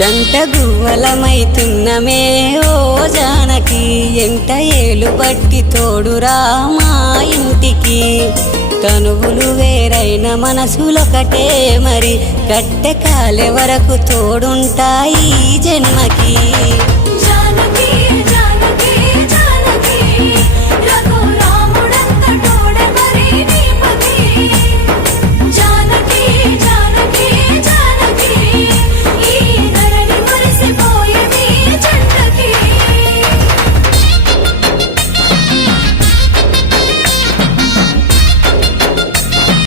జంట గువ్వలమైతున్నమే ఓ జానకి ఎంట ఏలు బట్టి తోడురా మా ఇంటికి తనువులు వేరైన మనసులొకటే మరి కట్టె కాలే వరకు తోడుంటాయి జన్మకి